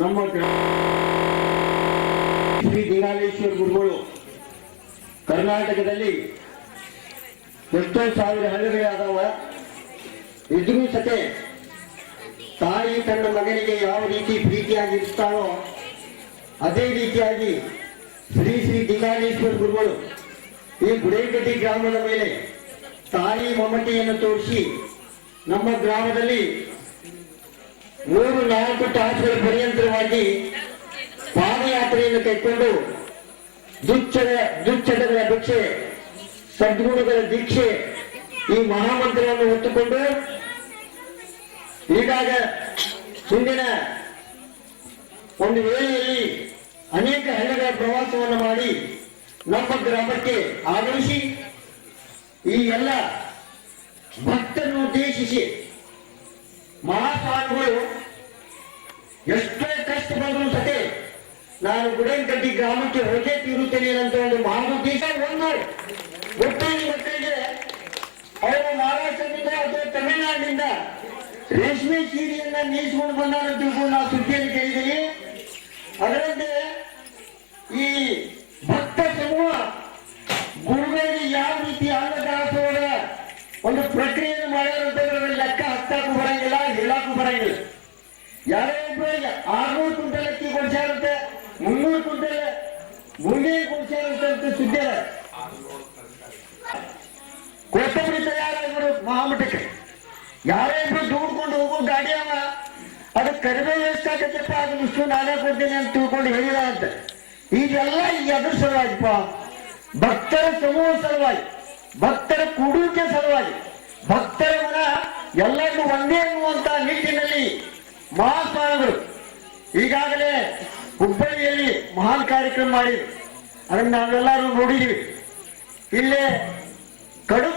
ನಮ್ಮ ಶ್ರೀ ದಿಂಗಾಲೇಶ್ವರ ಗುರುಗಳು ಕರ್ನಾಟಕದಲ್ಲಿ ಎಷ್ಟೋ ಸಾವಿರ ಹಳ್ಳಿಗಳಾದವ ಇದ್ರೂ ಸತೆ ತಾಯಿ ತನ್ನ ಮಗನಿಗೆ ಯಾವ ರೀತಿ ಪ್ರೀತಿಯಾಗಿರ್ತಾಳೋ ಅದೇ ರೀತಿಯಾಗಿ ಶ್ರೀ ಶ್ರೀ ದಿಂಗಾಲೇಶ್ವರ ಗುರುಗಳು ಈ ಗುಡೇಕಟ್ಟಿ ಗ್ರಾಮದ ಮೇಲೆ ತಾಯಿ ಮಮತೆಯನ್ನು ತೋರಿಸಿ ನಮ್ಮ ಗ್ರಾಮದಲ್ಲಿ 3-4 ತಾಸುಗಳ ಪರ್ಯಂತರವಾಗಿ ಪಾದಯಾತ್ರೆಯನ್ನು ಕೈಕೊಂಡು ದುಶ್ಚಟಗಳ ಭಿಕ್ಷೆ ಸದ್ಗುಣಗಳ ದೀಕ್ಷೆ ಈ ಮಹಾಮಂತ್ರವನ್ನು ಹೊತ್ತುಕೊಂಡು ಈಗಾಗ ಹಿಂದಿನ ಒಂದು ವೇಳೆಯಲ್ಲಿ ಅನೇಕ ಹಳ್ಳಿಗಳ ಪ್ರವಾಸವನ್ನು ಮಾಡಿ ನಮ್ಮ ಗ್ರಾಮಕ್ಕೆ ಆಗಮಿಸಿ ಈ ಎಲ್ಲ ಭಕ್ತರನ್ನು ಉದ್ದೇಶಿಸಿ ಮಹಾಸ್ವಾಮಿಗಳು ಎಷ್ಟೇ ಕಷ್ಟ ಬಂದರೂ ಸತೆ ನಾನು ಗುಡೇಕಟ್ಟಿ ಗ್ರಾಮಕ್ಕೆ ಹೊಗೆ ತೀರುತ್ತೇನೆ ಅಂತ ಒಂದು ಮಹಾನುದ್ದೇಶ ಒಂದು ಗೊತ್ತಾಗಿ ಮಕ್ಕಳಿಗೆ ಅವರು ಮಹಾರಾಷ್ಟ್ರದಿಂದ ಅಥವಾ ತಮಿಳುನಾಡಿನಿಂದ ರೇಷ್ಮೆ ಸೀರೆಯನ್ನ ನೀಸ್ಕೊಂಡು ಬಂದಾರ ತಿಳ್ಕೊಂಡು ನಾವು ಸುದ್ದಿಯನ್ನು ಕೇಳಿದ್ದೀವಿ. ಅದರಂತೆ ಈ ಭಕ್ತ ಸಮೂಹ ಗುರುಗಳಿಗೆ ಯಾವ ರೀತಿ ಅನ್ನದಾಸೋಹ ಒಂದು ಪ್ರಕ್ರಿಯೆಯನ್ನು ಮಾಡ್ಯಾರಂತಂದ್ರೆ ಲೆಕ್ಕ ಹತ್ತಾಕು ಬರಂಗಿಲ್ಲ, ಹೇಳಕ್ಕೂ ಬರಂಗಿಲ್ಲ. ಯಾರೋ ಒಬ್ಬರಿಗೆ 600 ಕ್ವಿಂಟಲ್ ಅಕ್ಕಿ ಕೊಡ್ಸಾರಂತೆ, 300 ಕ್ವಿಂಟಲ್ ಗುಂಡಿ ಕೊಡ್ಸಾರಂತೆ ಸುದ್ದಿ. ಕೊತ್ತಂಬರಿ ತಯಾರಾಗಿರೋ ಮಹಾಮಠಕ್ಕೆ ಯಾರೋ ಇಬ್ರು ದೂಡ್ಕೊಂಡು ಹೋಗೋ ಗಾಡಿ ಅವ ಅದಕ್ಕೆ ಕಡಿಮೆ ಎಷ್ಟಾಗತ್ತಪ್ಪ ಅದನ್ನ ಇಷ್ಟು ನಾನೇ ಕೊಡ್ತೀನಿ ಅಂತ ತಿಳ್ಕೊಂಡು ಹೇಳಿದ ಅಂತ. ಈಗೆಲ್ಲ ಎದ್ರ ಸಲುವಾಗಿಪ್ಪ, ಭಕ್ತರ ಸಮೂಹ ಸಲುವಾಗಿ, ಭಕ್ತರ ಕೂಡುವಿಕೆ ಸಲುವಾಗಿ, ಭಕ್ತರ ಮನ ಎಲ್ಲರಿಗೂ ಒಂದೇ ಅನ್ನುವಂತ ನಿಟ್ಟಿನಲ್ಲಿ ಮಹಾಸ್ವಾಮಿಗಳು ಈಗಾಗಲೇ ಹುಬ್ಬಳ್ಳಿಯಲ್ಲಿ ಮಹಾನ್ ಕಾರ್ಯಕ್ರಮ ಮಾಡಿದ್ರು. ಅದನ್ನು ನಾವೆಲ್ಲರೂ ನೋಡಿದ್ದೀವಿ. ಇಲ್ಲೇ ಕಡು